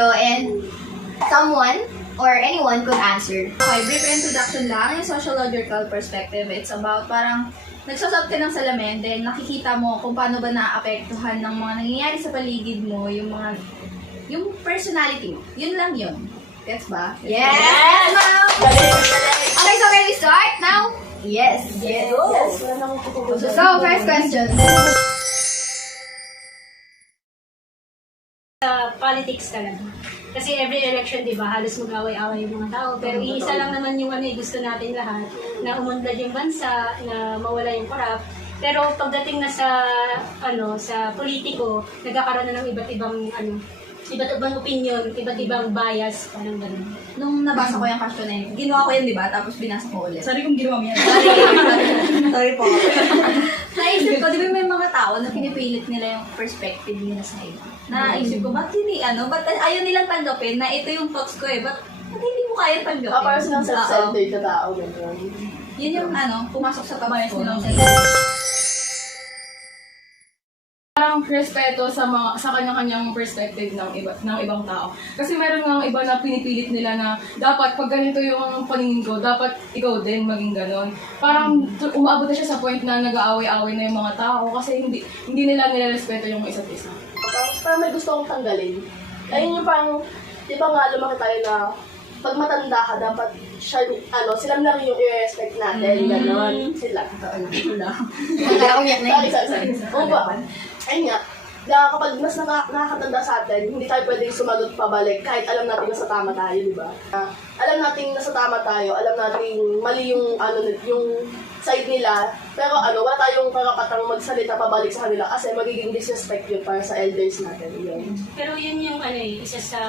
dito and someone or anyone could answer. Okay, brief introduction lang. Yung sociological perspective, it's about parang nagsasot ka ng salamin, then nakikita mo kung paano ba naaapektuhan ng mga nangyayari sa paligid mo, yung personality mo. Yun lang yun. Gets ba? Yes! Okay, so can we start now? Yes. Yes. So, first question. Politics talaga. Kasi every election, di ba, halos mag-away-away yung mga tao. Pero isa lang naman yung gusto natin lahat, na umunlad yung bansa, na mawala yung corrupt. Pero pagdating na sa politiko, nagkakaroon na ng iba't ibang opinion, iba't ibang bias, parang gano'n. Nung nabasa ko yung question na yun, ginawa ko yun, di ba? Tapos binasa ko ulit. Sorry kung ginawa mo yan. Sorry po. Naisip ko, di ba may mga tao na pinipilit nila yung perspective nila sa iba. Naisip ko, ba't ayaw nilang tanggapin na ito yung thoughts ko eh, ba't hindi mo kaya tanggapin? Para silang self-centered na tao. Ganun. Yun yung pumasok sa tabayas nilang Parang respeto sa kanya-kanyang perspective ng ibang tao. Kasi meron nga iba na pinipilit nila na dapat pag ganito yung paningin ko, dapat ikaw din maging ganon. Parang umaabot na siya sa point na nag-aaway-away na yung mga tao kasi hindi nila nilarespeto yung isa't isa. Parang may gusto kong tanggalin. Ayun yung parang, di ba nga lumaki tayo na pag matanda ka, dapat sila na rin yung i-respect natin, gano'n. Sila. Sorry. Oo ba? Ayun nga, kapag mas nakakatanda sa atin, hindi tayo pwedeng sumagot pabalik kahit alam natin nasa tama tayo, di ba? Alam natin nasa tama tayo, alam natin mali yung side nila, pero wala tayong karapatang magsalita pabalik sa kanila kasi magiging disrespect yun para sa elders natin. Yun. Pero yun yung isa sa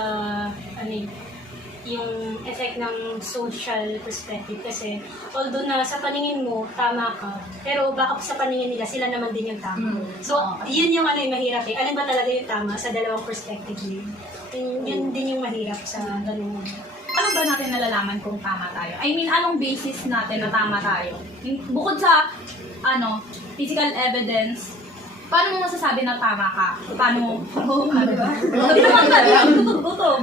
yung effect ng social perspective kasi although na sa paningin mo tama ka, pero baka sa paningin nila sila naman din yung tama. So yun yung mahirap eh. Alin ba talaga yung tama sa dalawang perspective niyo? Yun din yung mahirap sa ganun. Ano ba natin nalalaman kung tama tayo? I mean, anong basis natin na tama tayo? Bukod sa physical evidence, paano mo masasabi na tama ka? Paano mo? Ano ba? Hindi naman ba? Gutom.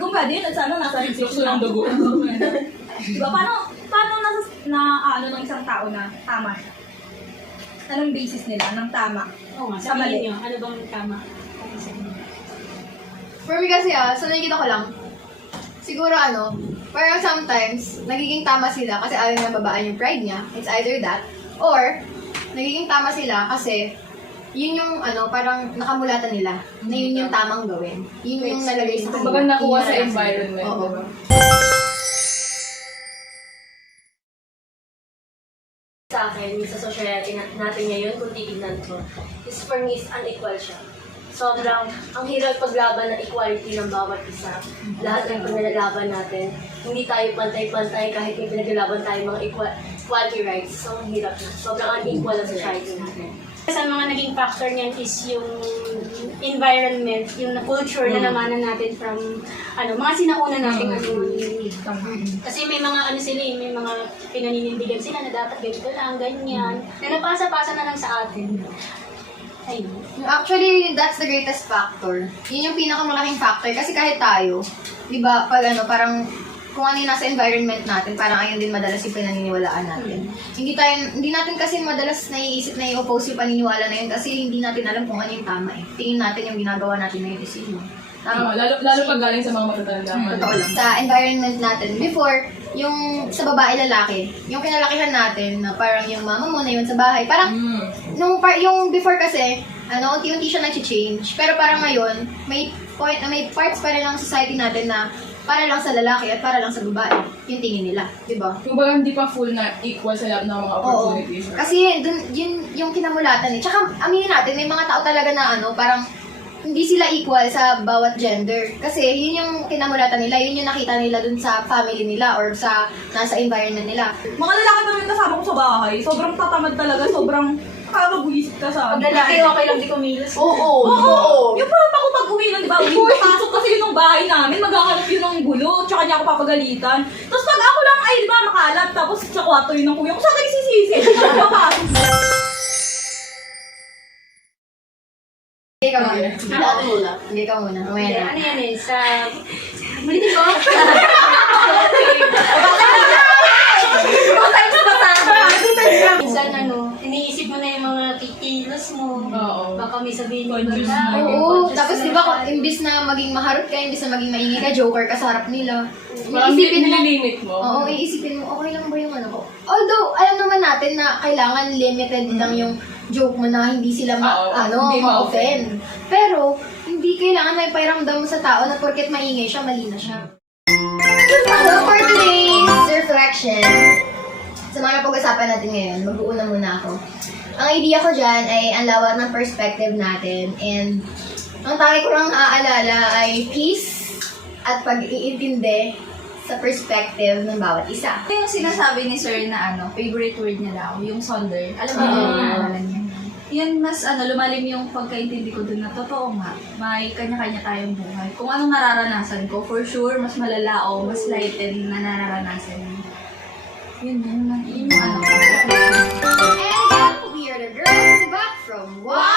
Kung ba din, nasa research ng dugo. Diba? Paano ng isang tao na tama siya? Anong basis nila ng tama? Oo nga, sabihin niyo, ano bang tama? For me kasi so nakikita ko lang, siguro parang sometimes, nagiging tama sila kasi ayaw niya babaan yung pride niya. It's either that, or nagiging tama sila kasi yun yung parang nakamulatan nila na yun yung tamang gawin. Yun yung nalagay sa kanila. Kumbaga nakuha sa environment. Oo. Diba? Sa akin, sa society natin ngayon, kung titignan ko, is for me, is unequal siya. Sobrang, ang hirap paglaban ng equality ng bawat isa. Lahat ng pinaglalaban natin, hindi tayo pantay-pantay kahit may pinaglalaban tayo mga equality rights. So, ang hirap na. Sobrang unequal ang society natin. Sa mga naging factor niyan is yung environment, yung culture na namanan natin from mga sinauna nating kasi may mga may mga pinaninindigan sila na dapat ganito lang, ganyan, na napasa-pasa na lang sa atin. Ayun. Actually, that's the greatest factor. Yun yung pinakamalaking factor kasi kahit tayo, di ba, pag parang kung ano yung nasa environment natin, parang ayun din madalas yung pinaniniwalaan natin. Hindi natin kasi madalas naiisip na i-oppose yung paniniwala na yun kasi hindi natin alam kung ano yung tama eh. Tingin natin yung ginagawa natin na yung decision. Tama, lalo pag galing sa mga matatanda. Totoo lang. Sa environment natin, before, yung sa babae lalaki, yung kinalakihan natin na parang yung mama mo na yun sa bahay, parang yung before kasi, unti-unti siya nag-change. Pero parang ngayon, may parts pa rin lang society natin na para lang sa lalaki at para lang sa babae. Yung tingin nila, di ba? Kumbaga hindi pa full na equal sa lahat ng mga opportunities. Oo. Kasi yun yung kinamulatan eh. Tsaka aminin natin, may mga tao talaga na parang hindi sila equal sa bawat gender. Kasi yun yung kinamulatan nila, yun yung nakita nila dun sa family nila or sa nasa environment nila. Mga lalaki pa rin kasama ko sa bahay. Sobrang tatamad talaga. Sobrang nakakabuisit ka sa Pag lalaki, okay lang di kumilos. Oo. Yung parang ako pag uwi lang, di ba? Pasok kasi yun ng bahay namin, maghahanap yun ng gulo, tsaka niya ako papagalitan. Tapos pag ako lang, ay, di ba, makalat, tapos sa kwarto yun ng kuya ko, saan kayo sisisi? Hindi ka papasok. Hindi ka muna. Dati muna. Hindi ka muna. Mamaya Hindi, na. ano yan eh, sa... Ulitin ko? Minsan ano, iniisip mo na yung mga kikilos mo. Oo. Baka may sabihin mo Conscious na. na. Oo, tapos di ba kung imbis na maging maharot ka, imbis na maging maingay ka, joker ka sa harap nila. Parang nililimit mo. Oo, iisipin mo, okay lang ba yung ano ko? Although, alam naman natin na kailangan limited lang yung joke mo na hindi sila hindi ma-offend. Pero, hindi kailangan may pairamdam mo sa tao na porket maingay siya, mali na siya. So, for today's reflection, sa mga pag-usapan natin ngayon, mag-uuna muna ako. Ang idea ko dyan ay ang lawak ng perspective natin and ang tangi ko lang aalala ay peace at pag-iintindi sa perspective ng bawat isa. Ito yung sinasabi ni Sir na favorite word niya daw, yung sonder. Alam mo yung pangalan niya. Yan mas lumalim yung pagkaintindi ko dun na totoo nga. May kanya-kanya tayong buhay. Kung anong nararanasan ko, for sure, mas malala o mas lighten na nararanasan niya. Yun yung ano ko. And we are the girls back from Wow!